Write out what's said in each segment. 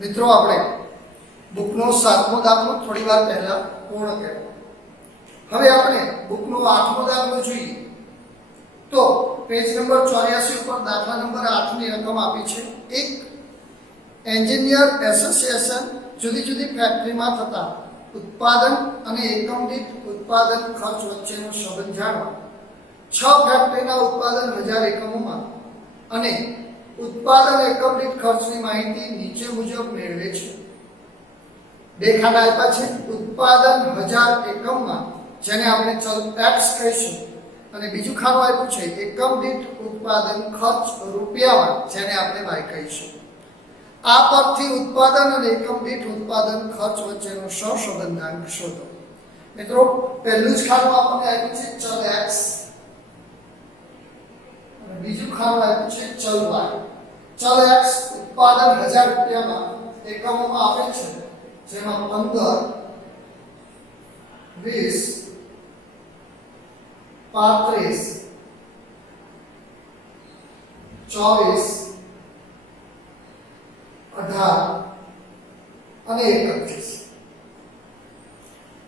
મિત્રો આપણે બુકનો 7મો દાખલો થોડી વાર પહેલા પૂર્ણ કર્યો. હવે આપણે બુકનો 8મો દાખલો જોઈએ. તો પેજ નંબર 84 ઉપર દાખલા નંબર 8 ની રકમ આપી છે. એક એન્જિનિયર એસોસિએશન જુદી જુદી ફેક્ટરીમાં થતા ઉત્પાદન અને એકમ દીઠ ઉત્પાદન ખર્ચ વચ્ચેનો સંબંધ જાણવા 6 ફેક્ટરીના ઉત્પાદન 1000 એકમોમાં અને ઉત્પાદન એકમ દીઠ ખર્ચની માહિતી નીચે મુજબ મેળવે છે. બે ખાના આપ્યા છે. ઉત્પાદન 1000 એકમમાં જેને આપણે ચલ x કહીશું અને બીજું ખાનું આપ્યું છે એકમ દીઠ ઉત્પાદન ખર્ચ રૂપિયામાં જેને આપણે y કહીશું. આ પરથી ઉત્પાદન અને એકમ દીઠ ઉત્પાદન ખર્ચ વચ્ચેનો સહસંબંધાંક શોધો. મિત્રો પહેલું જ ખાનું આપણને આપ્યું છે ચલ x અને બીજું ખાનું આપ્યું છે ચલ y. ચલ x ઉત્પાદન 1000 રૂપિયામાં એકમોમાં આપેલ છે, જેમાં 15, 20, 35, 24, 18 અને 31.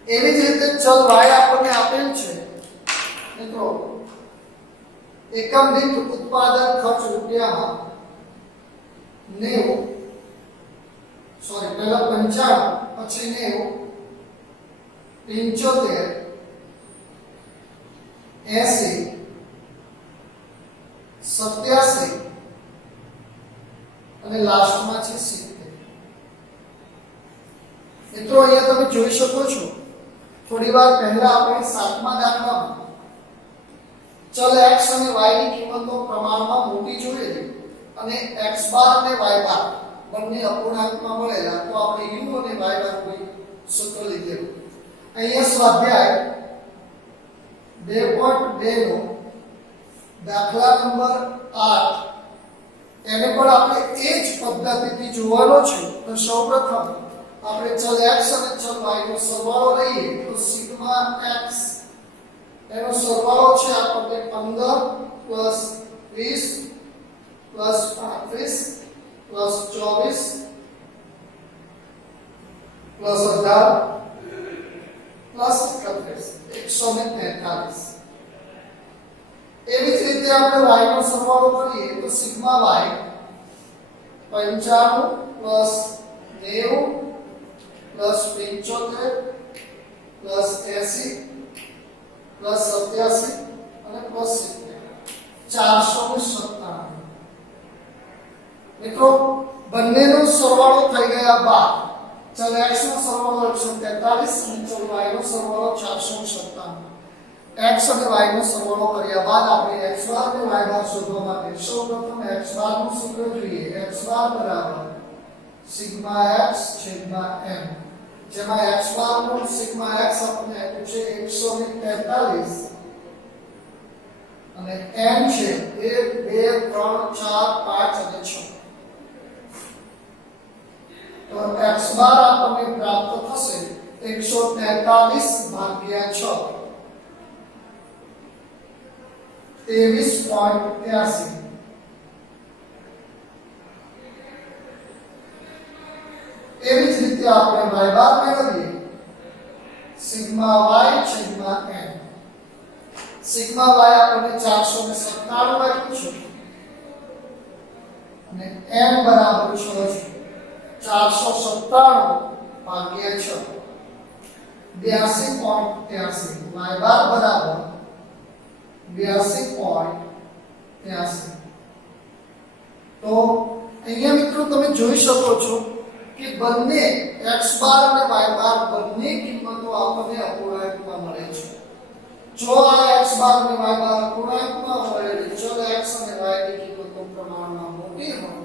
એવી જ રીતે ચલ y આપણને આપેલ છે. મિત્રો એકમ દીઠ ઉત્પાદન ખર્ચ રૂપિયામાં 90, પહેલા 95, પછી 90, 75, 80, 87 અને લાસ્ટમાં છે 70. મિત્રો અહીંયા તમે જોઈ શકો છો, થોડી વાર પહેલા આપણે 7મા દાખલામાં ચલ x અને y ની કિંમતો પ્રમાણમાં મોટી જોયેલી અને x બાર અને y બાર બંને અપૂર્ણાંકમાં મળેલા, તો આપણે u અને y બાર કોઈ સૂત્ર લીધેલું. અહીંયા સ્વાધ્યાય 2.2 નો દાખલા નંબર 8 એને પણ આપણે એ જ પદ્ધતિથી જોવાનો છે. તો સૌપ્રથમ આપણે ચલ x અને ચલ y નો સરવાળો લઈએ તો સિગ્મા x એનો સરવાળો છે આપણને 15 + 20 + 35 + 24 + 18 + 31 143. એવી જ રીતે આપણે y નો સરવાળો કરીએ તો સિગ્મા y 95 + 90 + 75 + 80 + 87 અને + 70 497. મિત્રો બંનેનો સરવાળો થઈ ગયા બાદ ચલ x નો સરવાળો 143 અને ચલ y નો સરવાળો 497. x અને y નો સરવાળો કર્યા બાદ આપણે x બાર અને y બાર શોધવા માટે સૌપ્રથમ x બાર નું સૂત્ર જોઈએ. x બાર બરાબર સિગ્મા x છેદમાં m, જેમાં x બાર નું સિગ્મા x આપણને આપ્યું છે 143 અને m છે 1 2 3 4 5 અને 6. તો x બાર આપણને પ્રાપ્ત થશે 143 ભાગ્યા 6 23.83. એવી જ રીતે આપણે y બાર મેળવીએ સિગ્મા y છેદમાં m. સિગ્મા y આપણને 497 આપ્યું છે અને m બરાબર 6 છે. 497 ભાગ્યા 6 82.83. y બાર બરાબર 82.83. તો અહીંયા મિત્રો તમે જોઈ શકો છો કે બંને x બાર અને y બાર બંને કિંમતો આપણને અપૂર્ણાંકમાં મળે છે. જો આ x બાર અને y બાર અપૂર્ણાંકમાં હોય, ચલ x અને y ની કિંમતો પ્રમાણમાં મોટી હોય,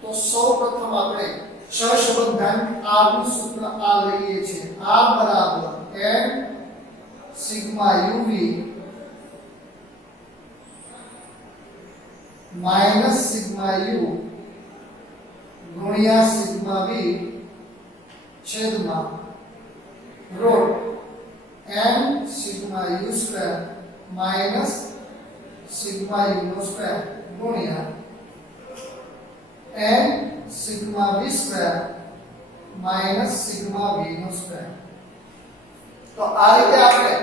તો સૌપ્રથમ આપણે સહસંબંધાંક r નું સૂત્ર આ લઈએ છીએ. r બરાબર n sigma uv minus sigma u ગુણ્યા સિગ્મા v છેદમાં root n sigma u square minus sigma u નો સ્ક્વેર ગુણ્યા n sigma v square minus sigma v નો સ્ક્વેર. તો આ રીતે આપણે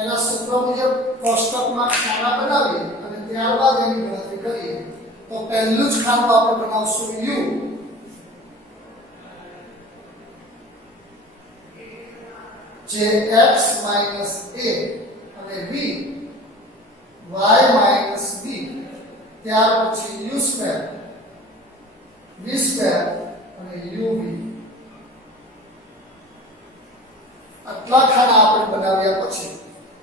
એના સૂત્ર મુજબ કોષ્ટકમાં ખાના બનાવીએ અને ત્યારબાદ એની ગણતરી કરીએ. તો પહેલું જ ખાનું આપણે બનાવશું u, જે x માઈનસ a અને v y માઈનસ b, ત્યાર પછી u સ્ક્વેર v સ્ક્વેર અને uv. આટલા ખાના આપણે બનાવ્યા પછી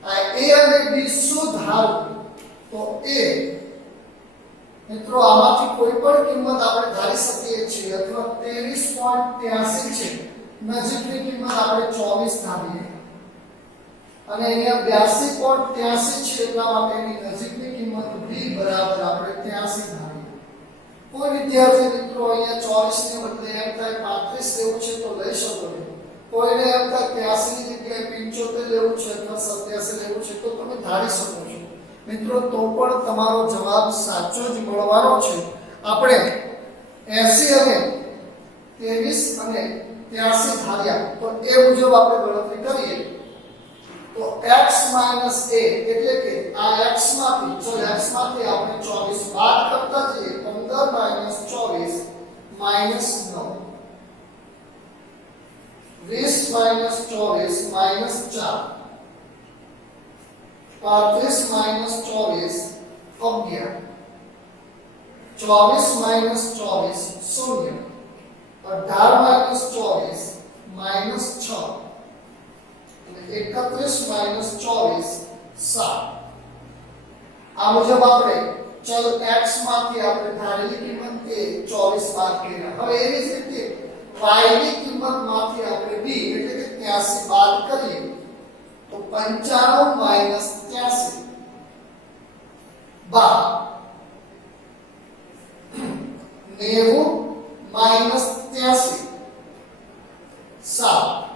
આ a અને b શું ધારવું? તો a મિત્રો આમાંથી કોઈ પણ કિંમત આપણે ધારી શકીએ છીએ, અથવા 23.83 છે, નજીકની કિંમત આપણે 24 ધારીએ અને અહીંયા 82.83 છે, એટલા માટે એની નજીકની કિંમત b બરાબર આપણે 83 ધારીએ. કોઈ વિદ્યાર્થી મિત્રો અહીંયા 24 ને બદલે એમ થાય 35 લેવું છે તો લઈ શકો છો. કોઈને એમ થાય 83 ની જગ્યાએ 75 લેવું છે અથવા 87 લેવું છે તો તમે ધારી શકો છો. મિત્રો તો પણ તમારો જવાબ સાચો જ મળવાનો છે. આપણે 80 અને 23 અને 83 ધાર્યા, તો એ મુજબ આપણે ગણતરી કરીએ તો x માઈનસ a એટલે કે આ x માંથી, જો x માંથી આપણે 24 બાદ કરતા જઈએ, 15 minus 24 minus 9, 20 minus 24 minus 4, 35 minus 24 11, 24 minus 24 0, 18 minus 24 minus 6 અને 31 માઈનસ 24 7. આ મુજબ આપણે ચલ x માંથી આપણે ધારેલી કિંમત એ 24 બાદ કર્યા. હવે એવી જ રીતે y ની કિંમતમાંથી આપણે b એટલે કે 83 બાદ કરીએ તો 95 minus 83 12, 90 minus 83 7,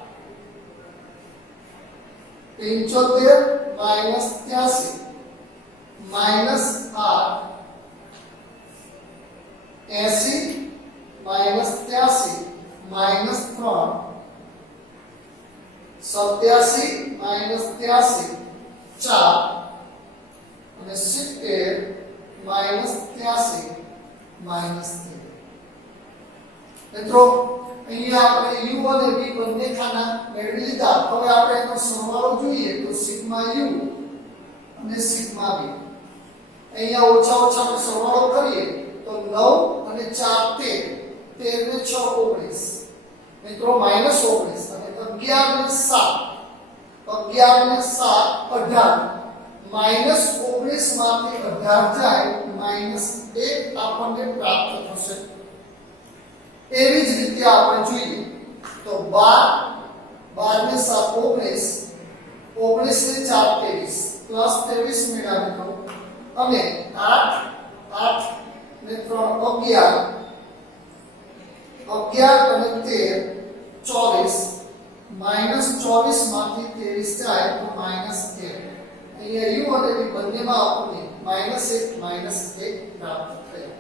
75 minus 83 minus 8, 80 minus 83 minus 3, 87 minus 83 4 અને 70 માઈનસ 83 માઈનસ 3. મિત્રો અહીંયા આપણે u અને v બંને ખાના મેળવી લીધા. હવે આપણે એનો સરવાળો જોઈએ તો સિગ્મા u અને સિગ્મા v. અહીંયા ઓછા ઓછા આપણે સરવાળો કરીએ તો 9 અને 4 13, 13 ને 6 19, મિત્રો માઈનસ 19 અને 11 ને 7, 11 ને 7 18, માઈનસ 19 માંથી 18 જાય માઈનસ 1 આપણને પ્રાપ્ત થશે. એવી જ રીતે આપણે જોઈએ તો 12, 12 ને 7 19, 19 ને 4 23 પ્લસ 23 મેળવ્યા મિત્રો અને 8, 8 ને 3 11, 11 અને 13 24, માઈનસ 24 માંથી 23 જાય તો માઈનસ 13. અહીંયા u અને v બંનેમાં આપણને -1 -1 પ્રાપ્ત થયા.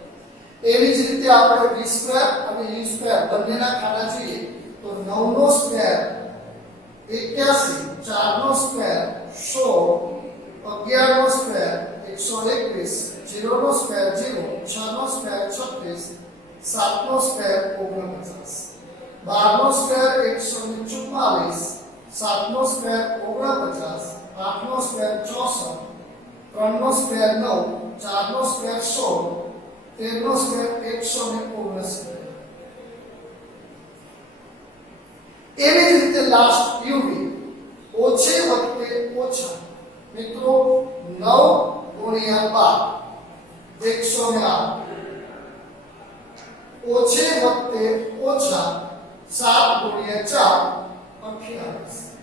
એવી જ રીતે આપણે v સ્ક્વેર અને u સ્ક્વેર બંનેના ખાના જોઈએ તો 9 નો સ્ક્વેર 81, 4 નો સ્ક્વેર 100, 11 નો સ્ક્વેર 121, 0 નો સ્ક્વેર 0, 6 નો સ્ક્વેર 36, 7 નો સ્ક્વેર 49, 12 નો સ્ક્વેર 144, 7 નો સ્ક્વેર 49, 8 નો સ્ક્વેર 64, 3 નો સ્ક્વેર 9, 4 નો સ્ક્વેર 16, 13 નો સ્ક્વેર 119. એવી જ રીતે લાસ્ટ uv ઓછે વત્તે ઓછા. મિત્રો 9 ગુણ્યા 12 108, ઓછે વત્તે ઓછા 7 ગુણ્યા 4 28,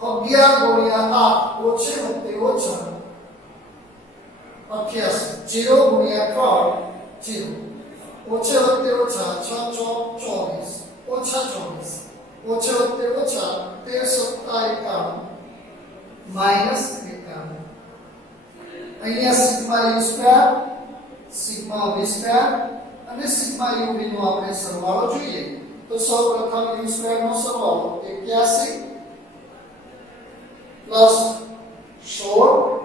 11 ગુણ્યા 8 ઓછે વત્તે ઓછા 88, 0 ગુણ્યા 3 0, ઓછે વત્તે ઓછા 6 ચોક 24, ઓછા 24, ઓછે વત્તે ઓછા 13 સત્તા 51 માઈનસ 51. અહીંયા sigma u square, sigma v square અને સિગ્મા uv નો આપણે સરવાળો જોઈએ तो સૌપ્રથમ u સ્ક્વેર નો સરવાળો 81 પ્લસ 16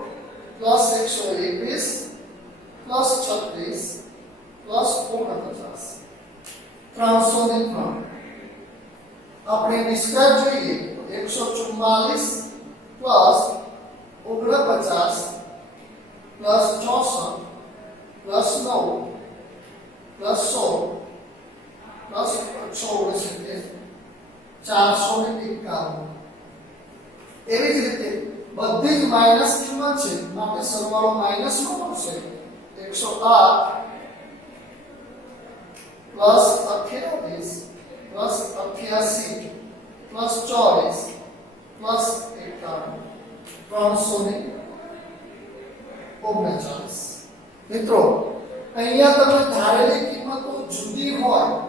પ્લસ 121 પ્લસ 36 પ્લસ 49 303 આપણે નિષ્કર્ષ જોઈએ 144 plus 49 plus 64 plus 9 plus 16 plus 16 451 એવી જ રીતે બધી જ માઈનસ કિંમત છે માટે સરવાળો માઈનસ નો મળશે 108 પ્લસ 28 પ્લસ 88 પ્લસ 24 પ્લસ 51 339 મિત્રો અહીંયા તમે ધારેલી કિંમતો જુદી હોય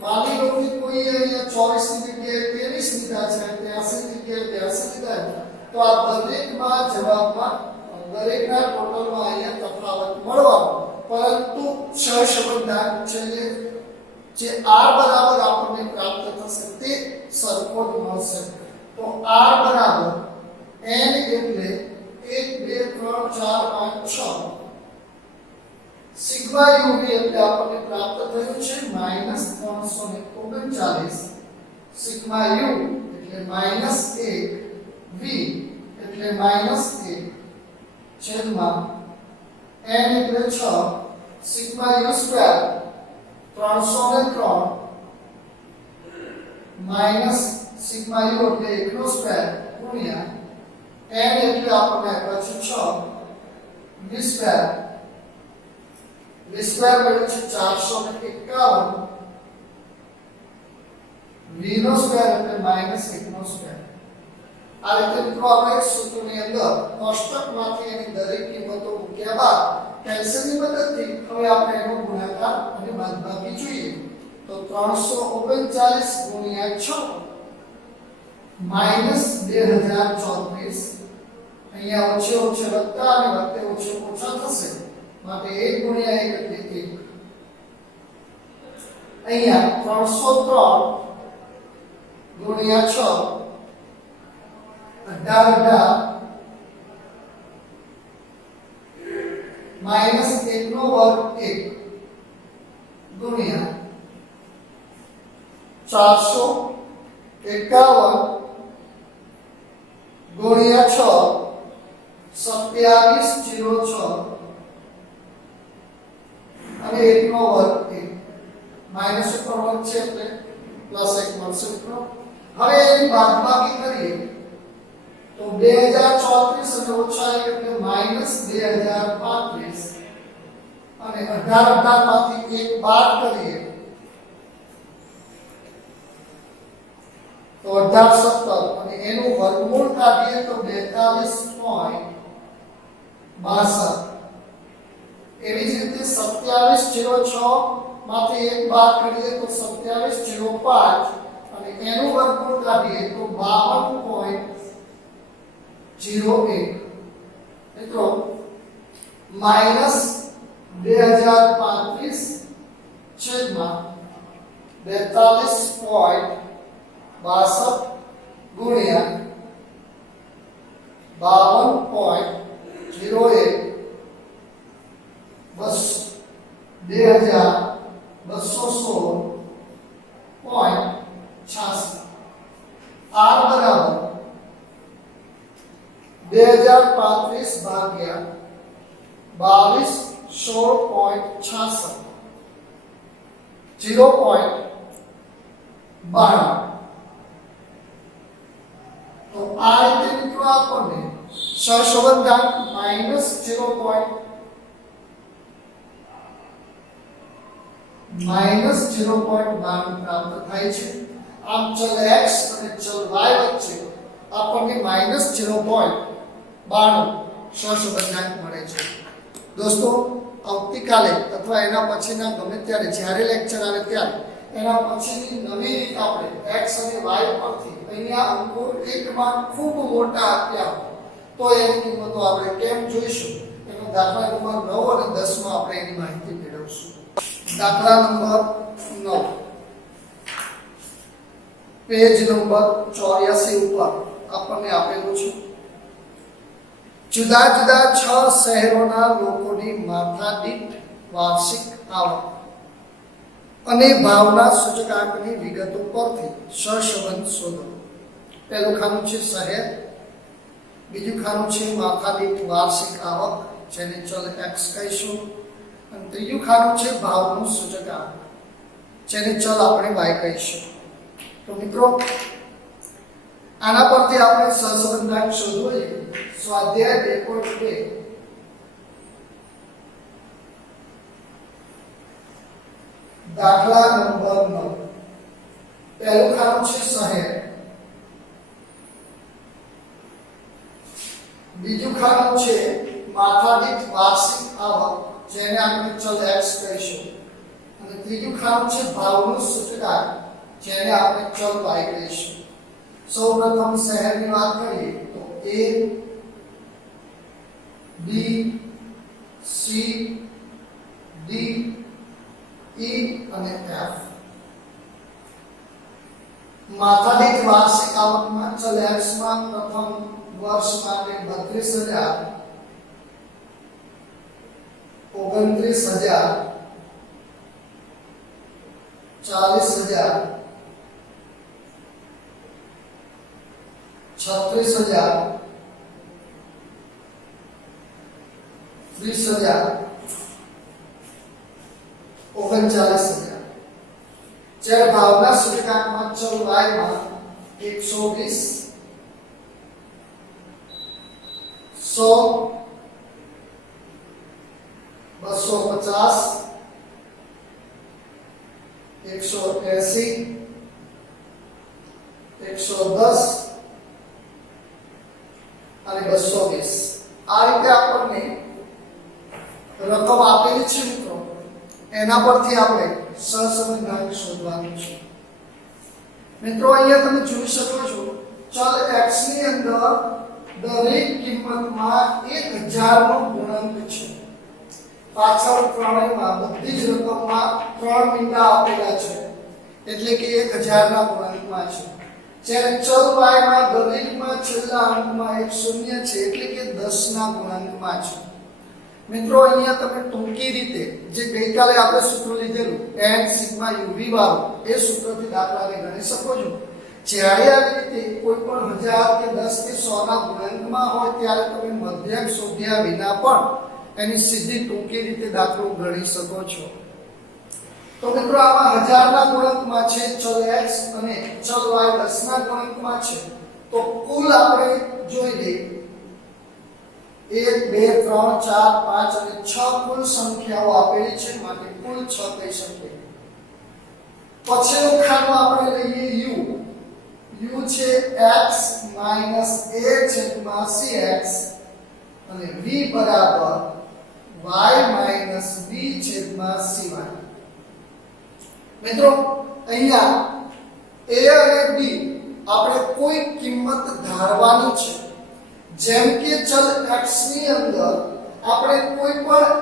માની લો કે કોઈ અહીંયા 24 ની જગ્યાએ 23 લીધા છે 83 ની જગ્યાએ 82 લીધા છે તો આ દરેકમાં જવાબમાં દરેકના ટોટલમાં અહીંયા તફાવત મળવાનો પરંતુ સહસંબંધાંક છે જે r બરાબર આપણને પ્રાપ્ત થશે તે સરખો જ મળશે તો r બરાબર n એટલે 1 2 3 4 5 6 સિગ્મા uv એટલે આપણને પ્રાપ્ત થયું છે -339 સિગ્મા u એટલે -1 v એટલે -1 છેદમાં n એટલે 6 sigma u square 303 minus sigma u એટલે 1 નો સ્ક્વેર ગુણ્યા n એટલે આપણને પછી 6 v સ્ક્વેર સ્ક્વેર બને છે 451 v નો સ્ક્વેર એટલે -1 નો સ્ક્વેર આ રીતે મિત્રો આપણે સૂત્રની અંદર કોષ્ટકમાંથી એની દરેક કિંમતો મૂક્યા બાદ કેલ્ક્યુલસની મદદથી હવે આપણે એનો ગુણાકાર અને બાદબાકી જોઈએ તો 339 ગુણ્યા 6 -2034 અહીંયા ઓછે ઓછે વત્તા અને વત્તે ઓછે ઓછા થશે માટે 1 ગુણ્યા 1 એટલે 1 અહીંયા 303 ગુણ્યા 6 18 માઈનસ 1 નો વર્ગ 1 ગુણ્યા 451 ગુણ્યા 6 2706 અને 1 નો વર્ગ 1 માઈનસ ઉપર વર્ગ છે એટલે પ્લસ 1 મળશે મિત્રો હવે એની બાદબાકી કરીએ તો 2034 અને ઓછા 1 એટલે -2035 અને 18 માંથી 1 બાદ કરીએ તો 18 અને એનું વર્ગમૂળ કાઢીએ તો 42.62 એવી જ રીતે 2706 માંથી 1 બાદ કરીએ તો 2705 અને એનું વર્ગમૂળ કાઢીએ તો 52.01 મિત્રો -2035 છેદમાં 42.62 ગુણ્યા 52.01 2216.86 r બરાબર 2035 ભાગ્યા 2216.86 0.92 તો આ રીતે મિત્રો આપણને સહસંબંધાંક -0.92 પ્રાપ્ત થાય છે આમ ચલ x અને ચલ y વચ્ચે આપણને -0.92 સહસંબંધાંક મળે છે દોસ્તો આવતીકાલે અથવા એના પછીના ગમે ત્યારે જ્યારે લેક્ચર આવે ત્યારે એના પછીની નવી રીત આપણે x અને y પરથી અહીંયા અંકો 1 માં ખૂબ મોટા આપ્યા તો એની કિંમતો આપણે કેમ જોઈશું એનો દાખલા નંબર 9 અને 10 માં આપણે એની માહિતી મેળવશું દાખલા નંબર 9 પેજ નંબર 84 ઉપર આપણને આપેલું છે જુદા જુદા 6 શહેરોના લોકોની માથાદીઠ વાર્ષિક આવક અને ભાવના સૂચકાંકની વિગતો પરથી સહસંબંધ શોધો. પહેલું ખાનું છે શહેર, બીજું ખાનું છે માથાદીઠ વાર્ષિક આવક જેને ચલ x કહીશું, અને ત્રીજું ખાનું છે ભાવનું સૂચકાંક જેને ચલ આપણે y કહીશું. તો મિત્રો આના પરથી આપણે સહસંબંધાંક શોધવો છે. સ્વાધ્યાય 2.2 દાખલા નંબર 9. પહેલું ખાનું છે શહેર, બીજું ખાનું છે માથાદીઠ વાર્ષિક આવક જેને આપણે ચલ x કહીશું, અને ત્રીજું ખાનું છે ભાવનું સૂચકાંક જેને આપણે ચલ y કહીશું. સૌપ્રથમ શહેરની વાત કરીએ તો A, B, C, D, E અને F. માથાદીઠ વાર્ષિક આવકમાં ચલ x માં પ્રથમ વર્ષ માટે 32,000, 29,000, 40,000, 36,000, 30,000, 39,000. જ્યારે ભાવના સૂચકાંકમાં ચલ y માં 120, 100, 250, 180, 110 અને 220 આ રીતે આપણને રકમ આપેલી છે મિત્રો. એના પરથી આપણે સહસંબંધાંક શોધવાનું છે. મિત્રો અહીંયા તમે જોઈ શકો છો ચલ x ની અંદર દરેક કિંમતમાં 1000 નો ગુણાંક છે. પાછળ ત્રણેયમાં બધી જ રકમમાં 3 મીંડા આપેલા છે એટલે કે 1000 ના ગુણાંકમાં છે. જ્યારે ચલ y માં દરેકમાં છેલ્લા અંકમાં એક શૂન્ય છે એટલે કે 10 ના ગુણાંકમાં છે. મિત્રો અહીંયા તમે ટૂંકી રીતે જે ગઈકાલે આપણે સૂત્ર લીધેલું tan સિગ્મા uv વાળું એ સૂત્રથી દાખલાને ગણી શકો છો. જ્યારે આવી રીતે કોઈ પણ 1000 કે 10 કે 100 ના ગુણાંકમાં હોય ત્યારે તમે મધ્યક શોધ્યા વિના પણ એની સીધી ટૂંકી રીતે દાખલો ગણી શકો છો. તો મિત્રો આમાં 1000 ના ગુણાંકમાં છે ચલ x અને ચલ y 10 ના ગુણાંકમાં છે. તો કુલ આપણે જોઈ લઈએ 1, 2, 3, 4, 5 અને 6 કુલ સંખ્યાઓ આપેલી છે માટે કુલ 6 કહી શકીએ. પછીનું ખાનું આપણે લઈએ u છે x - a cx અને v બરાબર y - b cy. મિત્રો અહીંયા a અને b આપણે કોઈ કિંમત ધારવાની છે. જેમ કે ચલ x ની અંદર આપણે કોઈ પણ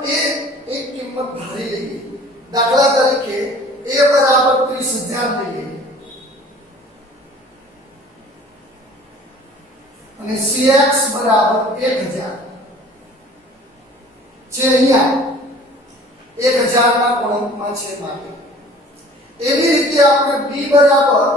એક કિંમત ધારી લઈએ. દાખલા તરીકે a બરાબર 30,000 લઈએ અને cx બરાબર 1000 જે અહીંયા 1000 ના ગુણાંકમાં છે માટે. એવી રીતે આપણે b બરાબર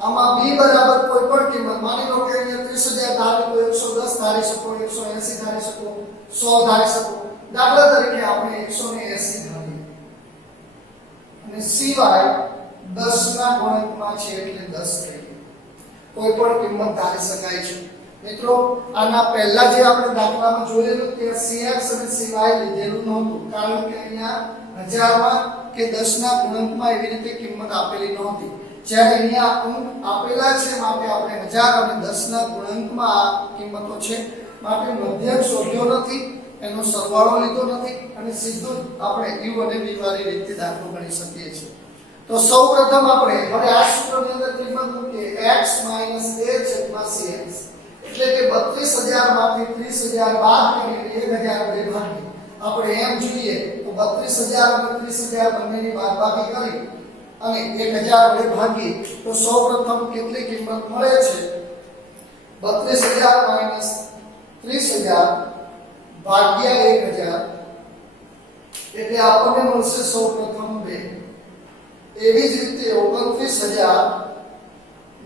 આમાં b બરાબર કોઈ પણ કિંમત માની લો કે અહીંયા 30,000 ધારી તો 110 ધારી શકો, 180 ધારી શકો, 100 ધારી શકો. દાખલા તરીકે આપણે 180 ધારીએ અને cy 10 ના ગુણાંકમાં છે એટલે 10 કહીએ. કોઈ પણ કિંમત ધારી શકાય છે. મિત્રો આના પહેલા જે આપણે દાખલામાં જોયેલું કે cx અને cy લીધેલું નહોતું કારણ કે અહીંયા 1000 માં કે 10 ના ગુણાંકમાં એવી રીતે કિંમત આપેલી નહોતી. જ્યારે અહીંયા અંક આપેલા છે માટે આપણે 1000 અને 10 ના ગુણાંકમાં આ કિંમતો છે માટે મધ્યક શોધ્યો નથી, એનો સરવાળો લીધો નથી અને સીધું આપણે u અને v વાળી રીતે દાખલો ગણી શકીએ છીએ. તો સૌપ્રથમ આપણે હવે આ સૂત્રની અંદર કિંમત મૂકીએ x - a cx એટલે કે 32,000 માંથી 30,000 બાદ કરીને 1000 વડે ભાગીએ. આપણે એમ જોઈએ તો 32,000 અને 30,000 બંનેની બાદબાકી કરી અને 1000 વડે ભાગીએ તો સૌપ્રથમ કેટલી કિંમત મળે છે 32000 માઈનસ 30000 ભાગ્યા 1000 એટલે આપણને મળશે સૌપ્રથમ 2 એવી જ રીતે 29000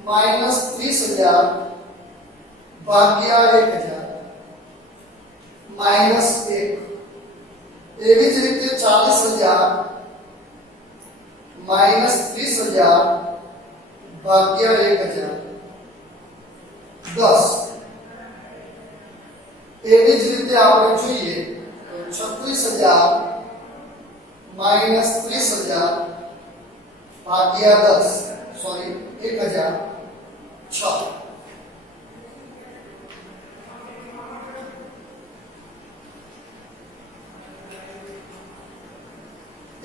માઈનસ 30000 ભાગ્યા 1000 માઈનસ 1 એવી જ રીતે 40000 માઈનસ 30000 ભાગ્યા 1000 10 એવી જ રીતે આપણે જોઈએ 36000 માઈનસ 30000 ભાગ્યા 10 સોરી 1006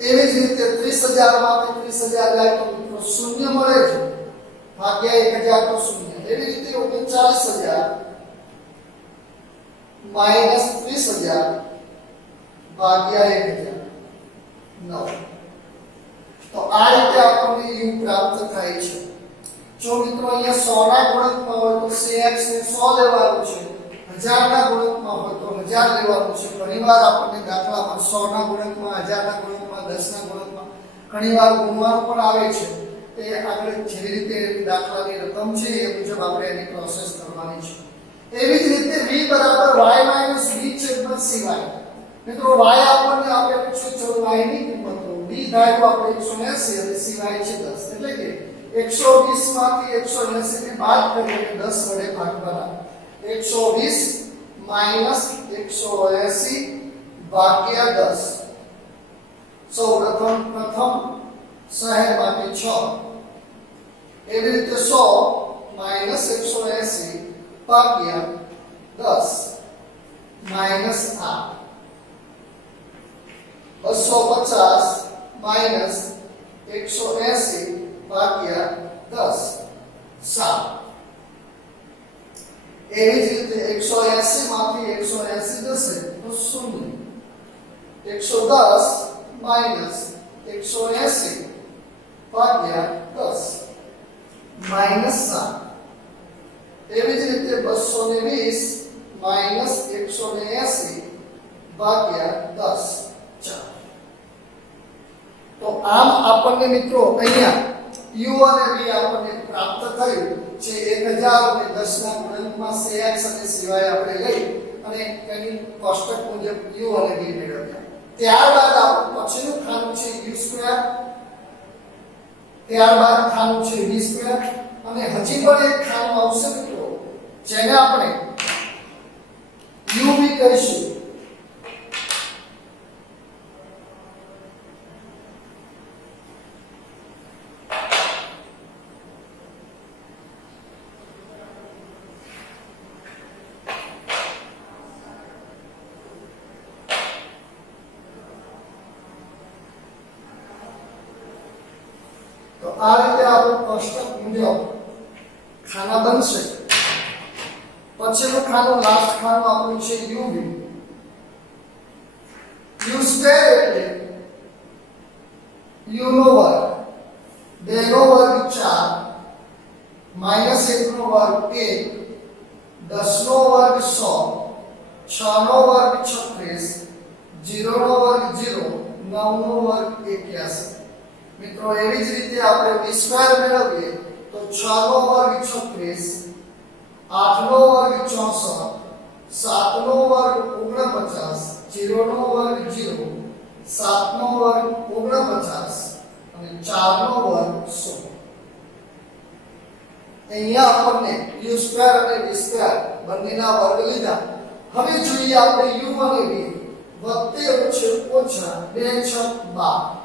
એવી જ રીતે 30000 માંથી 30000 જાય તો મિત્રો શૂન્ય મળે છે ભાગ્યા 1000 તો શૂન્ય એવી રીતે 39000 માઈનસ 30000 ભાગ્યા 1009 તો આ રીતે આપણને u પ્રાપ્ત થાય છે જો મિત્રો અહીંયા 100 ના ગુણકમાં હોય તો cx ને 100 લેવાનું છે 1000 ના ગુણકમાં હોય તો 1000 લેવાનું છે ઘણીવાર આપણને દાખલામાં 100 ના ગુણકમાં 1000 ના ગુણકમાં 10 ના ગુણકમાં ઘણીવાર ગુણવાનું પણ આવે છે તે આગળ જેવી રીતે દાખલાની રકમ છે એ મુજબ આપણે એની પ્રોસેસ કરવાની છે એવી જ રીતે v બરાબર y v છેદમાં cy મિત્રો y આપણને આપેલું છે જો y ની કિંમત v ધાર્યું આપણે 180 અને cy છે 10 એટલે કે 120 માંથી 180 ને બાદ કરીએ 10 વડે ભાગવાના 120 માઈનસ 180 ભાગ્યા 10 સૌપ્રથમ શહેર માટે 6 એવી રીતે 100 માઈનસ 180 ભાગ્યા 10 માઈનસ 8 250 માઈનસ 180 ભાગ્યા 10 7 એવી જ રીતે 180 માંથી 180 જશે તો 0 110 માઈનસ 180 ભાગ્યા 10 માઈનસ 7 એવી જ રીતે 220 માઈનસ 180 ભાગ્યા 10 4 તો આમ આપણને મિત્રો અહીંયા u અને v આપણને પ્રાપ્ત થયું છે 1000 અને 10 ના ગુણકમાં cx અને cy આપણે લઈ અને તેની કોષ્ટક મુજબ u અને v મેળવ્યા ત્યારબાદ આપણું પછીનું ખાનું છે u2 ત્યારબાદ ખાનું છે v2 અને હજી પણ એક ખાનું આવશે મિત્રો જેને આપણે uv કહીશું આ રીતે આપણું કોષ્ટક મુજબ ખાના બનશે પછીનું ખાનું લાસ્ટ ખાનું આપણું છે uv u2 એટલે u નો વર્ગ 2 નો વર્ગ 4 માઈનસ 1 નો વર્ગ 1 10 નો વર્ગ 100 6 નો વર્ગ 36 0 નો વર્ગ 0 9 નો વર્ગ 81 મિત્રો એવી જ રીતે આપણે v2 મેળવીએ તો 6 નો વર્ગ 36 8 નો વર્ગ 64 7 નો વર્ગ 49 0 નો વર્ગ 0 7 નો વર્ગ 49 અને 4 નો વર્ગ 100 અહીંયા આપણને u2 અને v2 બંનેના વર્ગ લીધા હવે જોઈએ આપણે u અને v વત્તે ઓછે ઓછા 2 6 12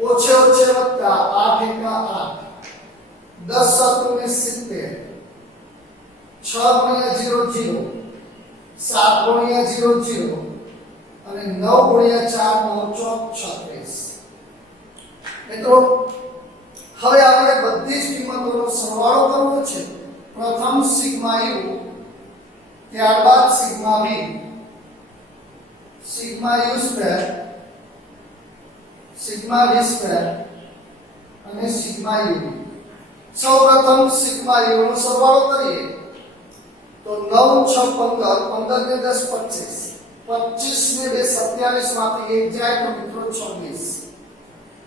ઓછે ઓછે વત્તા 8 એકા 8 10 7 70 6 ગુણ્યા 0 0 7 ગુણ્યા 0 0 અને 9 ગુણ્યા 4 9 36 મિત્રો હવે આપણે બધી જ કિંમતોનો સરવાળો કરવો છે પ્રથમ સિગ્મા u ત્યારબાદ sigma v sigma u2 sigma v2 અને સિગ્મા યુ. સૌપ્રથમ સિગ્મા યુ નો સરવાળો કરીએ તો 9 6 15, 15 ને 10 25, 25 ને 2 27 માંથી 1 જાય તો મિત્રો 26.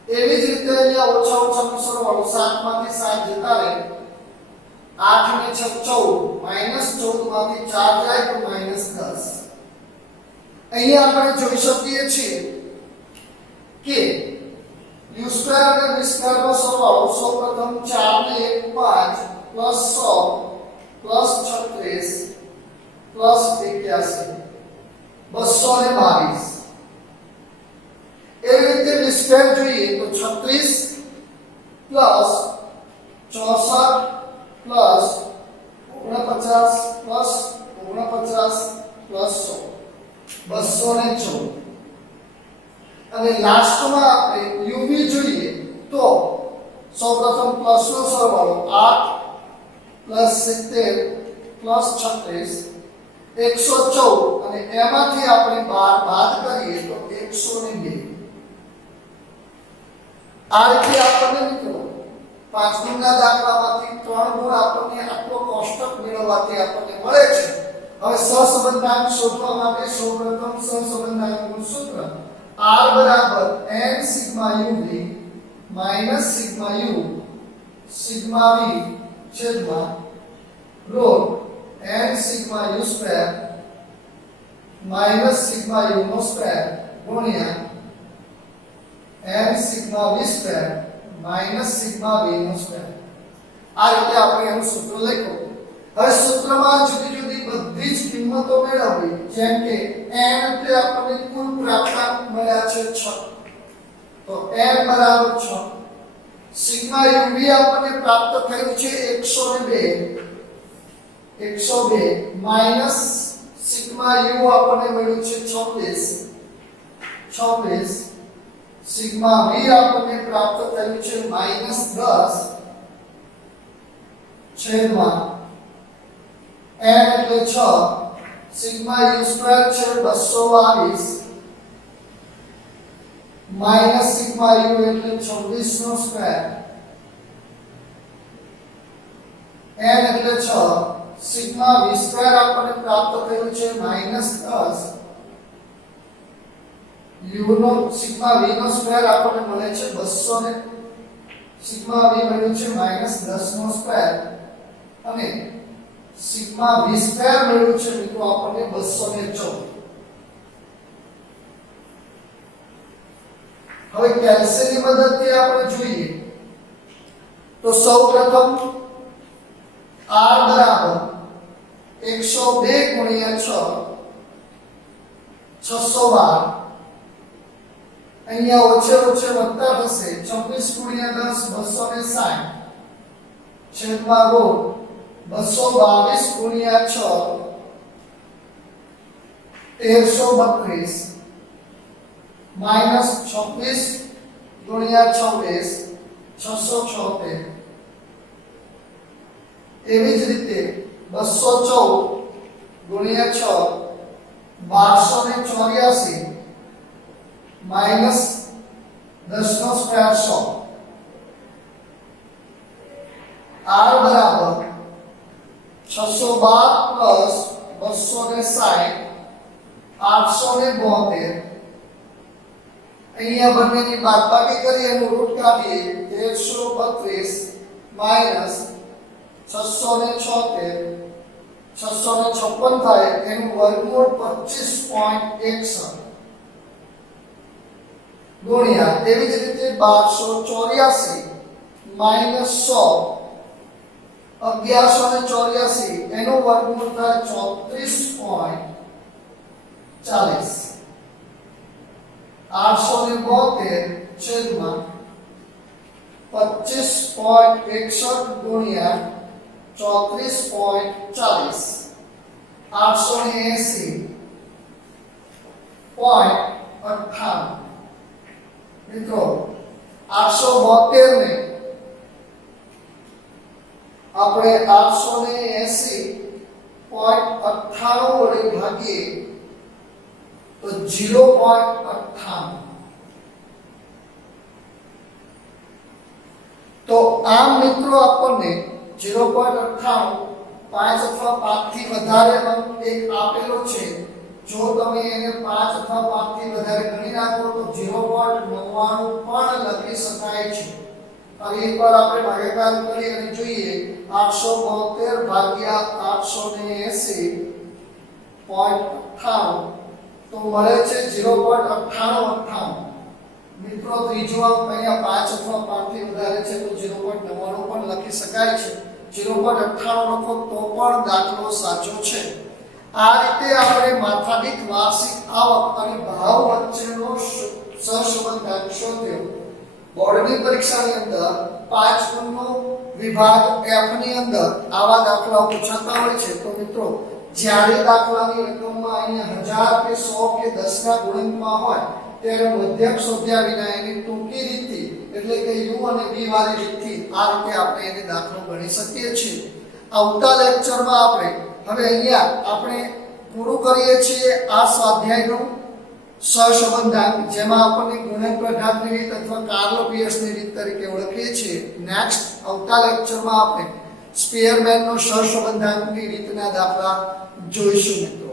એવી જ રીતે અહીંયા ઓછા ઓછાનો સરવાળો 7 માંથી 7 જતા રહે, 8 ને 6 14, -14 માંથી 4 જાય તો -10. અહીંયા આપણે જોઈ શકીએ છીએ કે u સ્ક્વેર અને v સ્ક્વેર નો સરવાળો સૌપ્રથમ 4 ને 1 5 +100 +36 +81 222. એવી રીતે v સ્ક્વેર જોઈએ તો 36 +64 +49 +49 +100 214. અને લાસ્ટમાં આપણે uv જોઈએ તો સૌપ્રથમ પ્લસ નો સરવાળો 8 +70 +36 114 અને એમાંથી આપણે 12 બાદ કરીએ તો 102. આ રીતે આપણને મિત્રો 5 ગુણના દાખલામાંથી 3 ગુણ આપણને આટલો કોષ્ટક મેળવવાથી આપણને મળે છે. હવે સહસંબંધાંક શોધવા માટે સૌપ્રથમ સહસંબંધાંકનું સૂત્ર r બરાબર n sigma uv minus sigma u sigma v છેદમાં √n sigma u square minus sigma u નો સ્ક્વેર ગુણ્યા n sigma v square minus sigma v નો સ્ક્વેર. આ રીતે આપણે એનું સૂત્ર લખ્યું. હવે સૂત્રમાં જુદી જુદી બધી જ કિંમતો મેળવવી, જેમ કે n એટલે આપણને કુલ પ્રાપ્તાંક મળ્યા છે 6, તો n બરાબર 6. સિગ્મા uv આપણને પ્રાપ્ત થયું છે 102 માઈનસ સિગ્મા u આપણને મળ્યું છે 26. સિગ્મા v આપણને પ્રાપ્ત થયું છે -10 છેદમાં n એટલે 6, સિગ્મા u સ્ક્વેર છે 222 માઈનસ સિગ્મા u એટલે 26 નો સ્ક્વેર, n એટલે 6, સિગ્મા v સ્ક્વેર આપણને પ્રાપ્ત થયું છે -10, u નો સિગ્મા v નો સ્ક્વેર આપણને મળે છે 200 ને સિગ્મા v મળ્યું છે -10 નો સ્ક્વેર અને સિગ્મા v સ્ક્વેર મળ્યું છે મિત્રો આપણને 214. હવે કેલ્સીની મદદથી આપણે જોઈએ તો સૌપ્રથમ r બરાબર 102 ગુણ્યા 6 612. અહીંયા ઓછે ઓછે વધતા થશે 26 ગુણ્યા 10 260 છેદમાં √ 222 ગુણ્યા 6 1332 માઈનસ 26 ગુણ્યા 26 676. એવી જ રીતે 214 ગુણ્યા 6 1284 માઈનસ 10 નો સ્ક્વેર 100. r બરાબર 612 260 872. અહીંયા બંનેની બાદબાકી કરી એનું રૂટ કાઢીએ 1332 માઈનસ 676 656 થાય એનું વર્ગમૂળ 25.61 ગુણ્યા એવી જ રીતે 1284 માઈનસ 100 1184 એનું વર્ગમૂળ થાય 34.40 872 છેદમાં 25.61 ગુણ્યા 34.40 880.98. મિત્રો 872 ને આપણે 880.98 વડે ભાગીએ તો 0.98. તો આમ મિત્રો આપણને 0.98 5 અથવા 5 થી વધારે અંક એક આપેલો છે. જો તમે એને 5 અથવા 5 થી વધારે ગણી નાખો તો 0.99 પણ લખી શકાય છે. હવે એકવાર આપણે ભાગાકાર કરી અને જોઈએ 872 ભાગ્યા 880.98 તો મળે છે 0.98. મિત્રો ત્રીજો અંક અહીંયા 5 અથવા 5 થી વધારે છે તો 0.99 પણ લખી શકાય છે. 0.98 લખો તો પણ દાખલો સાચો છે. આ રીતે આપણે માથાદીઠ વાર્ષિક આવક અને ભાવ વચ્ચેનો સહસંબંધ શોધ્યો. બોર્ડની પરીક્ષાની અંદર 5 ગુણનો વિભાગ F ની અંદર આવા દાખલાઓ પૂછાતા હોય છે. તો મિત્રો જ્યારે દાખલાની રકમમાં અહીંયા 1000 કે 100 કે 10 ના ગુણનમાં હોય ત્યારે મધ્યક શોધ્યા વિના એની ટૂંકી રીતથી એટલે કે u અને v વાળી રીતથી આ રીતે આપણે એને દાખલો ગણી શકીએ છીએ. આવતા લેક્ચરમાં આપણે હવે અહીંયા આપણે પૂરું કરીએ છીએ આ સ્વાધ્યાયનું સહસંબંધાંક, જેમાં આપણને ગુણન પ્રઘાતની રીત અથવા કાર્લો પિયર્સની રીત તરીકે ઓળખીએ છીએ. નેક્સ્ટ આવતા લેક્ચરમાં આપણે સ્પીયરમેનનો સહસંબંધાંકની રીતના દાખલા જોઈશું મિત્રો.